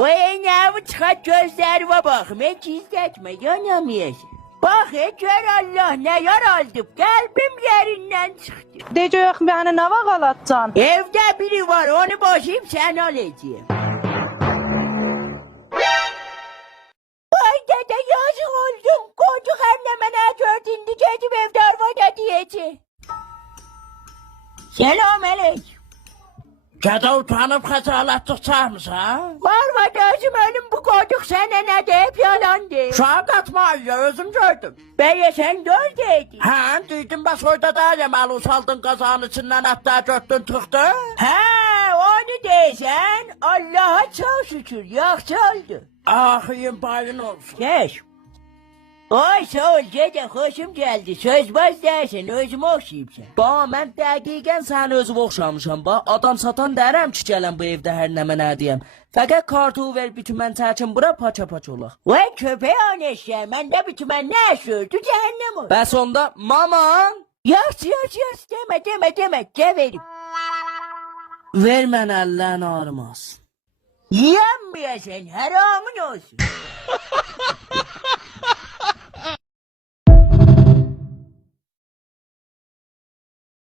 Vay ne bu çıkart gözlerime bakma hiç izletme yanamıyorsun. Bak gör Allah ne yaraldım kalbim yerinden çıktı. Deyəcək məni nə vaxt alatacaksın? Evde biri var onu boşayıp sen alacağım. Vay dede yazık oldum. Koyduk annemene gördün diyeceğim evde arvada diyeceğim. Selam aleyküm. Gədə utanıb xəcalətlıq çəkmirsən? Var vadacım ölüm bu koyduk sana ne de hep yalandı. Uşağı qaçmayı özüm gördüm. Beye sen dördeydin. Hə, dedim bəs oyda da yeməli saldın qazanın içindən hətta götdün çıxdı. Ha onu deysen Allah'a çok şükür yaxşı oldu. Axıyın bayın olsun. Geç. Oy sağ ol dede hoşum geldi. Söz baş dersin özümü okşayayım sen. Ba, mən dəqiqən sən özü oxşamışam ba. Adam satan dərəm ki, gələn bu evdə hər nə mənə deyəm. Fəqət kartı ver bütün mən çəkin bura paça-paça olaq. Vay köpeği anneşler ben de bütün ben ne sürdü cehennem oldu. Bəs onda maman Yaz deme geverim. ver mən əllərin ağrımaz. Yanmıyor sen haramın olsun.